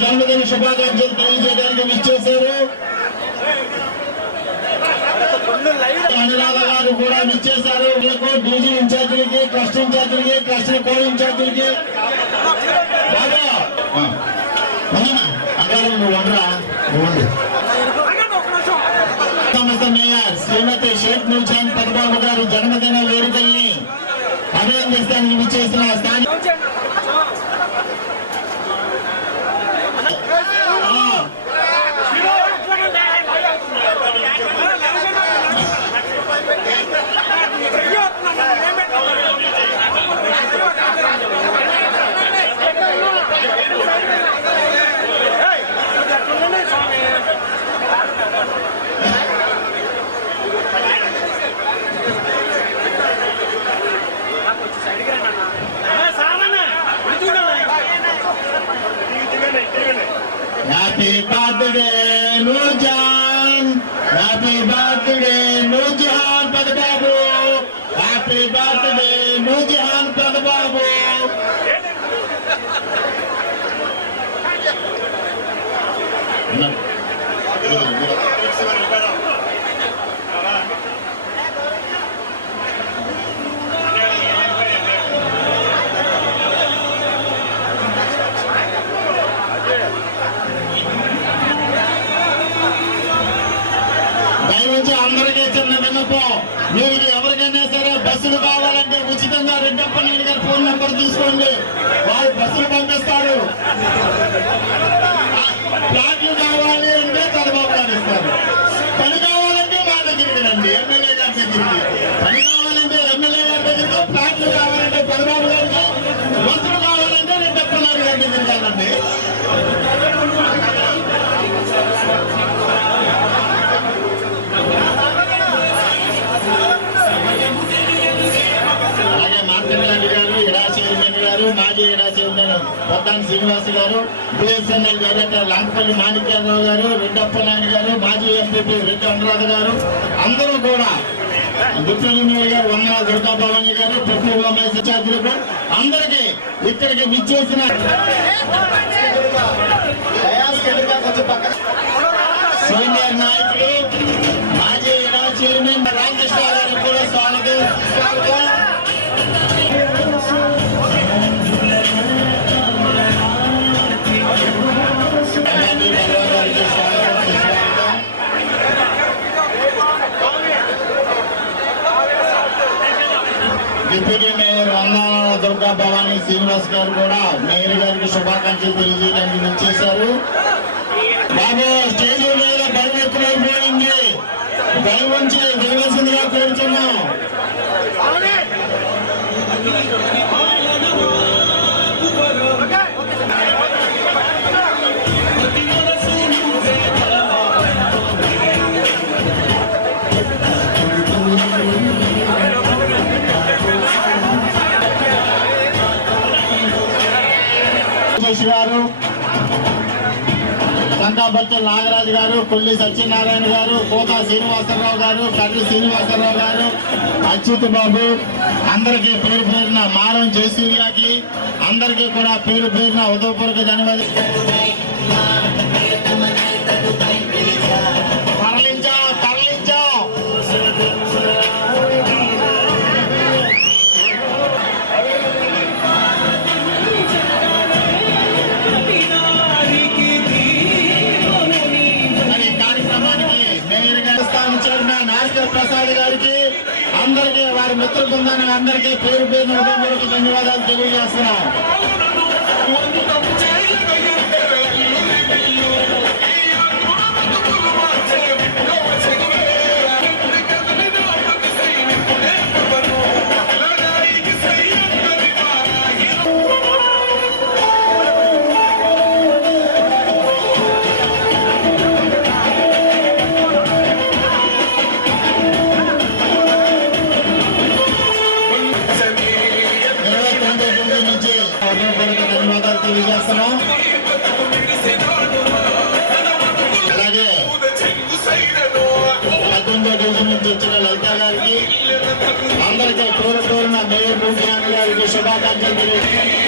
జన్మదిన శుభాకాంక్షలు తెలియజేయడానికి విచ్చేశారు. అనురాధ గారు కూడా విచ్చేశారు. డీజీ ఇన్ఛార్జీలకి, ట్రస్ట్ ఇన్ఛార్జీలకి, ట్రస్ట్ కోడ్ ఇన్ఛార్జీలకి బాగా సంస్థ మేయర్ శ్రీమతి షేక్ నూర్జహాన్ పెద్దబాబు గారు జన్మదిన వేడుకల్ని అభినందిస్తానికి విచ్చేసిన స్థానిక happy birthday Noorjahan, happy birthday Noorjahan Peddababu, happy birthday Noorjahan Peddababu. దయవుంచి అందరికీ చిన్న విన్నపం, మీరు ఎవరికైనా సరే బస్సులు కావాలంటే ఉచితంగా రెడ్డప్ప నాయుడు గారి ఫోన్ నెంబర్ తీసుకోండి, వాళ్ళు బస్సులు పంపిస్తారు. ఫ్లాట్లు కావాలి అంటే చంద్రబాబు గారు ఇస్తారు. పని కావాలంటే మా దగ్గరికి రండి, ఎమ్మెల్యే గారి దగ్గరికి. పని కావాలంటే ఎమ్మెల్యే గారి దగ్గరికి, ఫ్లాట్లు కావాలంటే చంద్రబాబు గారికి, బస్సులు కావాలంటే రెడ్డప్ప నాయుడు గారి దగ్గరికి వెళ్ళండి. అలాగే మార్కెట్ గారు, ఇడా చైర్మన్ గారు, మాజీ ఇడా చైర్మన్ పొద్దాని శ్రీనివాస్ గారు, బిఎస్ఎన్ఎల్ డైరెక్టర్ లంకపల్లి మాణిక్యాలరావు గారు, రెడ్డప్ప నాయుడు గారు, మాజీ ఎంపీ రెడ్డి అనురాధ గారు, అందరూ కూడా డిప్యూటీ గారు వందనాల దుర్గా భవాని గారు, ప్రతి ఛార్జీలకు అందరికీ ఇక్కడికి విచ్చేసిన సీనియర్ నాయకులు, మాజీ ఇడా చైర్మన్ రామకృష్ణ గారు కూడా స్వాగతం. డిప్యూటీ మేయర్ వందనాల దుర్గా భవాని శ్రీనివాస్ గారు కూడా మేయర్ గారికి శుభాకాంక్షలు తెలియజేయడానికి వచ్చేశారు. బాబు స్టేజ్ మీద బరువు ఎక్కువైపోయింది, దయవుంచి దిగవలసిందిగా కోరుతున్నాం. గారు, సంతాపర్తి నాగరాజు గారు, కొల్లి సత్యనారాయణ గారు, కోతా శ్రీనివాసరావు గారు, కర్రి శ్రీనివాసరావు గారు, అచ్యుత్ బాబు, అందరికీ పేరు పేరున మారం జయసూర్యకి అందరికీ కూడా పేరు పేరున ఉదయపూర్వక ధన్యవాదాలు. తరలించాం తరలించాం. చైర్మన్ ఆర్కే ప్రసాద్ గారికి, అందరికీ వారి మిత్ర బృందానికి అందరికీ పేరు పేరున ఉదయపూర్వక ధన్యవాదాలు తెలియజేస్తున్నాం. నుంచి తెలియజేస్తున్నాం. అలాగే 18వ డివిజన్ నుంచి వచ్చిన లలిత గారికి అందరికీ పేరు పేరున మేయర్ రూపాయలు గారికి శుభాకాంక్షలు తెలియజేస్తున్నాం.